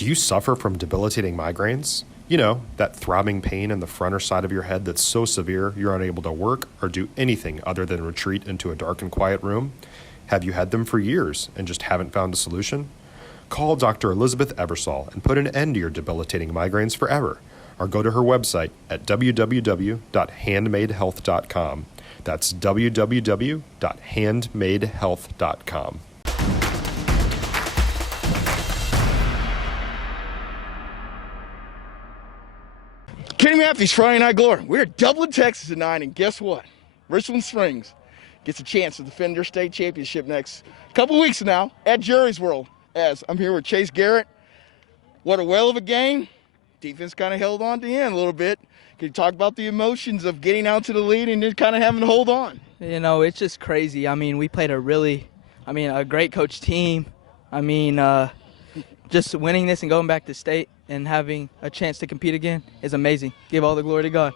Do you suffer from debilitating migraines? You know, that throbbing pain in the front or side of your head that's so severe you're unable to work or do anything other than retreat into a dark and quiet room? Have you had them for years and just haven't found a solution? Call Dr. Elizabeth Ebersol and put an end to your debilitating migraines forever, or go to her website at www.handmadehealth.com. That's www.handmadehealth.com. Kenny Matthews, Friday Night Glory. We're at Dublin, Texas tonight, and guess what? Richland Springs gets a chance to defend their state championship next couple weeks from now at Jerry's World. As I'm here with Chase Garrett. What a whale of a game. Defense kind of held on to the end a little bit. Can you talk about the emotions of getting out to the lead and just kind of having to hold on? You know, it's just crazy. I mean, we played a great coach team. Just winning this and going back to state and having a chance to compete again is amazing. Give all the glory to God.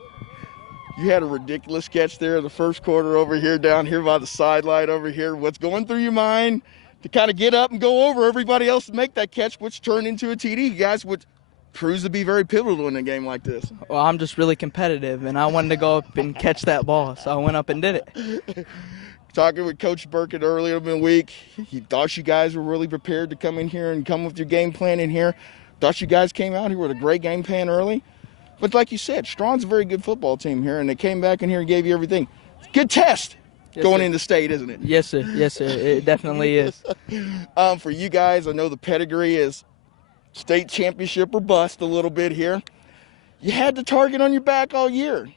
You had a ridiculous catch there in the first quarter over here, down here by the sideline over here. What's going through your mind to kind of get up and go over everybody else and make that catch, which turned into a TD, guys, which proves to be very pivotal in a game like this? Well, I'm just really competitive, and I wanted to go up and catch that ball, so I went up and did it. Talking with Coach Burkhart earlier in the week, he thought you guys were really prepared to come in here and come with your game plan in here. Thought you guys came out here with a great game plan early. But like you said, Strawn's a very good football team here, and they came back in here and gave you everything. Good test going into state, isn't it? Yes, sir. Yes, sir. It definitely is. For you guys, I know the pedigree is state championship or bust a little bit here. You had the target on your back all year.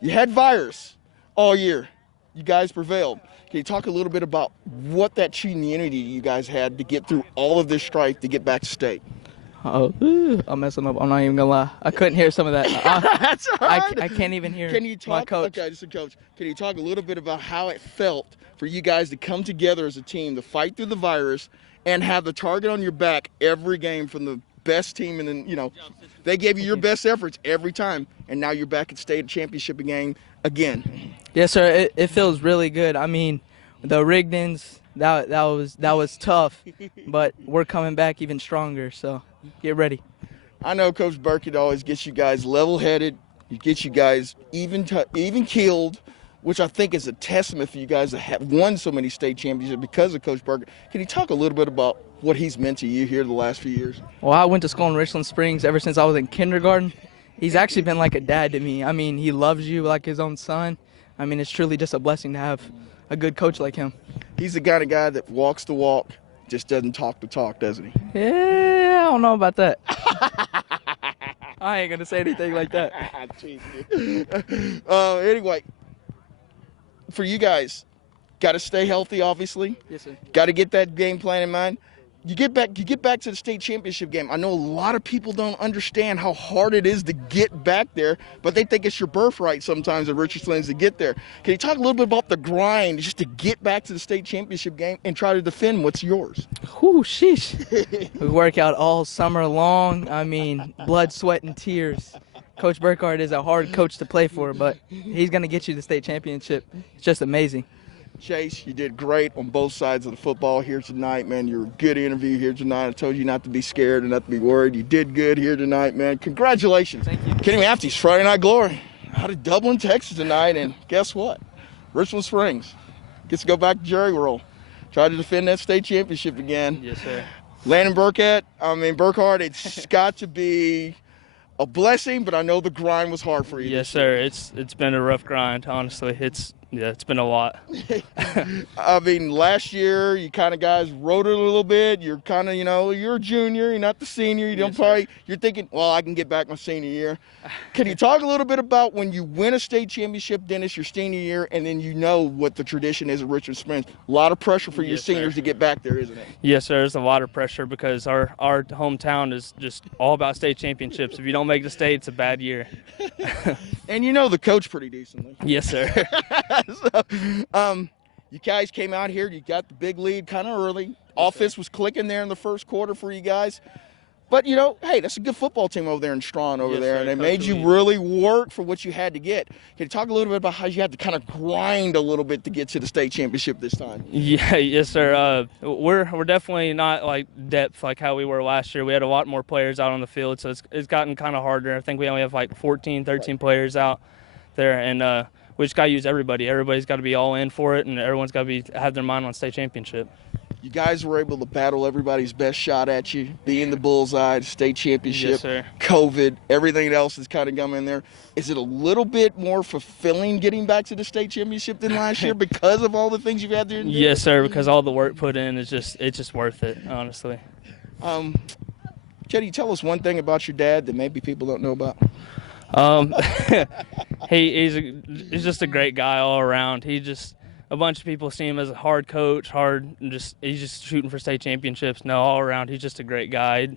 You had virus all year. You guys prevailed. Can you talk a little bit about what that unity you guys had to get through all of this strife to get back to state? I'm messing up. I'm not even gonna lie. I couldn't hear some of that. That's all right. I can't even hear my coach. Okay, just a coach. Can you talk a little bit about how it felt for you guys to come together as a team to fight through the virus and have the target on your back every game from the best team, and then, you know, they gave you your best efforts every time, and now you're back at state championship game again? Yes, sir. It feels really good. I mean, the Rigdons, that was tough, but we're coming back even stronger. So get ready. I know Coach Burkhart always gets you guys level-headed. He gets you guys even keeled, which I think is a testament for you guys to have won so many state championships because of Coach Burkhart. Can you talk a little bit about what he's meant to you here the last few years? Well, I went to school in Richland Springs ever since I was in kindergarten. He's actually been like a dad to me. I mean, he loves you like his own son. I mean, it's truly just a blessing to have a good coach like him. He's the kind of guy that walks the walk, just doesn't talk the talk, doesn't he? Yeah, I don't know about that. I ain't going to say anything like that. Anyway, for you guys, got to stay healthy, obviously. Yes, sir. Got to get that game plan in mind. You get back to the state championship game. I know a lot of people don't understand how hard it is to get back there, but they think it's your birthright sometimes at Richland Springs to get there. Can you talk a little bit about the grind just to get back to the state championship game and try to defend what's yours? Whew, sheesh. We work out all summer long. I mean, blood, sweat, and tears. Coach Burkhart is a hard coach to play for, but he's going to get you the state championship. It's just amazing. Chase, you did great on both sides of the football here tonight, man. You're a good interview here tonight. I told you not to be scared and not to be worried. You did good here tonight, man. Congratulations. Thank you. Kenny Matthews, Friday Night Glory, out of Dublin, Texas tonight, and guess what? Richland Springs gets to go back to Jerry World. Try to defend that state championship again. Yes, sir. Landon Burkhart, it's got to be a blessing, but I know the grind was hard for you. Yes, sir. It's been a rough grind, honestly. It's been a lot. I mean, last year you kind of guys rode it a little bit. You're kind of, you're a junior, you're not the senior. You're thinking, well, I can get back my senior year. Can you talk a little bit about when you win a state championship, then it's your senior year, and then you know what the tradition is at Richland Springs? A lot of pressure for your seniors to get back there, isn't it? Yes, sir. There's a lot of pressure because our hometown is just all about state championships. If you don't make the state, it's a bad year. And you know the coach pretty decently. Yes, sir. So, you guys came out here. You got the big lead kind of early. Offense was clicking there in the first quarter for you guys. But, you know, hey, that's a good football team over there in Strawn over Yes, there, sir, and they Coach made you Elite. really work for what you had to get. Can you talk a little bit about how you had to kind of grind a little bit to get to the state championship this time? Yeah, yes, sir. We're definitely not like depth like how we were last year. We had a lot more players out on the field, so it's gotten kind of harder. I think we only have like 14, 13 players out there, and we just got to use everybody. Everybody's got to be all in for it, and everyone's got to have their mind on state championship. You guys were able to battle everybody's best shot at you, be in the bullseye, state championship, Yes, sir. COVID, everything else that's kind of come in there. Is it a little bit more fulfilling getting back to the state championship than last year because of all the things you've had there? Yes, sir. Because all the work put in it's just worth it, honestly. Jetty, tell us one thing about your dad that maybe people don't know about. He's just a great guy all around. A bunch of people see him as a hard coach, he's just shooting for state championships. No, all around, he's just a great guy.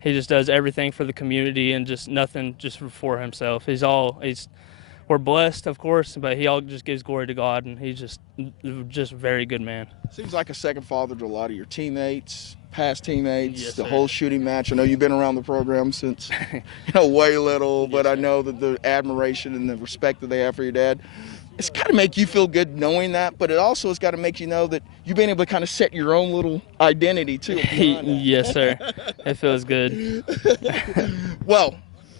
He just does everything for the community and just nothing just for himself. We're blessed, of course, but he all just gives glory to God, and he's just a very good man. Seems like a second father to a lot of your teammates, past teammates, Yes, the sir. whole shooting match. I know you've been around the program since way little, but I know that the admiration and the respect that they have for your dad, it's got to make you feel good knowing that, but it also has got to make you know that you've been able to kind of set your own little identity too. beyond that. Yes, sir. It feels good. Well,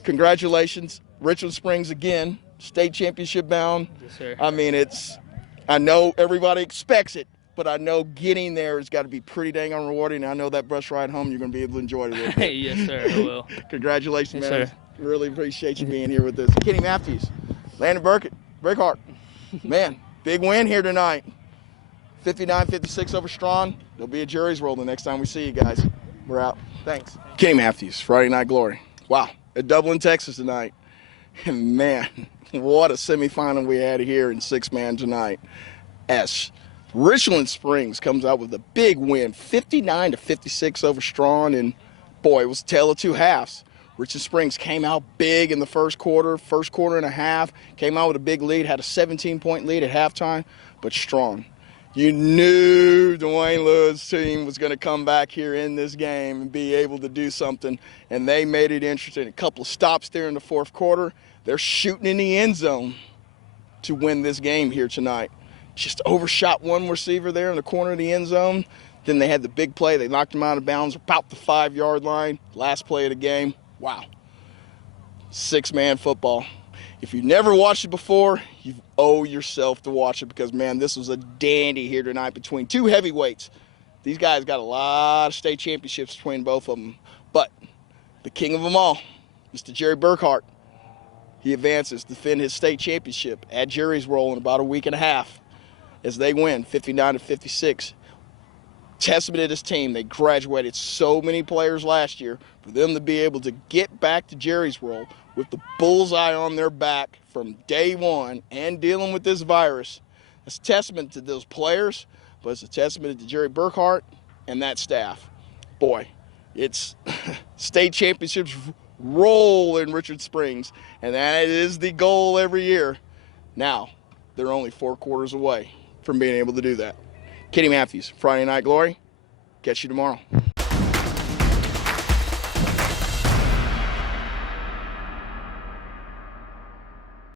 congratulations, Richland Springs again, state championship bound. Yes, sir. I mean, I know everybody expects it, but I know getting there has got to be pretty dang on rewarding. And I know that bus ride home, you're going to be able to enjoy it a little bit. Yes, sir. I will. Congratulations, Yes, man. sir. Really appreciate you being here with us. Kenny Matthews, Landon Burkhart. Man, big win here tonight. 59-56 over Strawn. There'll be a jury's roll the next time we see you guys. We're out. Thanks. Kenny Matthews, Friday Night Glory. Wow, at Dublin, Texas tonight. And man, what a semifinal we had here in six-man tonight. As Richland Springs comes out with a big win, 59-56 over Strawn. And boy, it was a tale of two halves. Richland Springs came out big in the first quarter and a half, came out with a big lead, had a 17-point lead at halftime, but Strawn. You knew Dwayne Lewis' team was going to come back here in this game and be able to do something, and they made it interesting. A couple of stops there in the fourth quarter. They're shooting in the end zone to win this game here tonight. Just overshot one receiver there in the corner of the end zone. Then they had the big play. They knocked him out of bounds about the 5-yard line. Last play of the game. Wow. Six-man football. If you've never watched it before, you owe yourself to watch it because, man, this was a dandy here tonight between two heavyweights. These guys got a lot of state championships between both of them. But the king of them all, Mr. Jerry Burkhart, he advances to defend his state championship at Jerry's Roll in about a week and a half as they win 59-56. Testament to this team. They graduated so many players last year. For them to be able to get back to Jerry's World with the bullseye on their back from day one and dealing with this virus, it's a testament to those players, but it's a testament to Jerry Burkhart and that staff. Boy, it's state championships roll in Richland Springs, and that is the goal every year. Now, they're only 4 quarters away from being able to do that. Kenny Matthews, Friday Night Glory. Catch you tomorrow.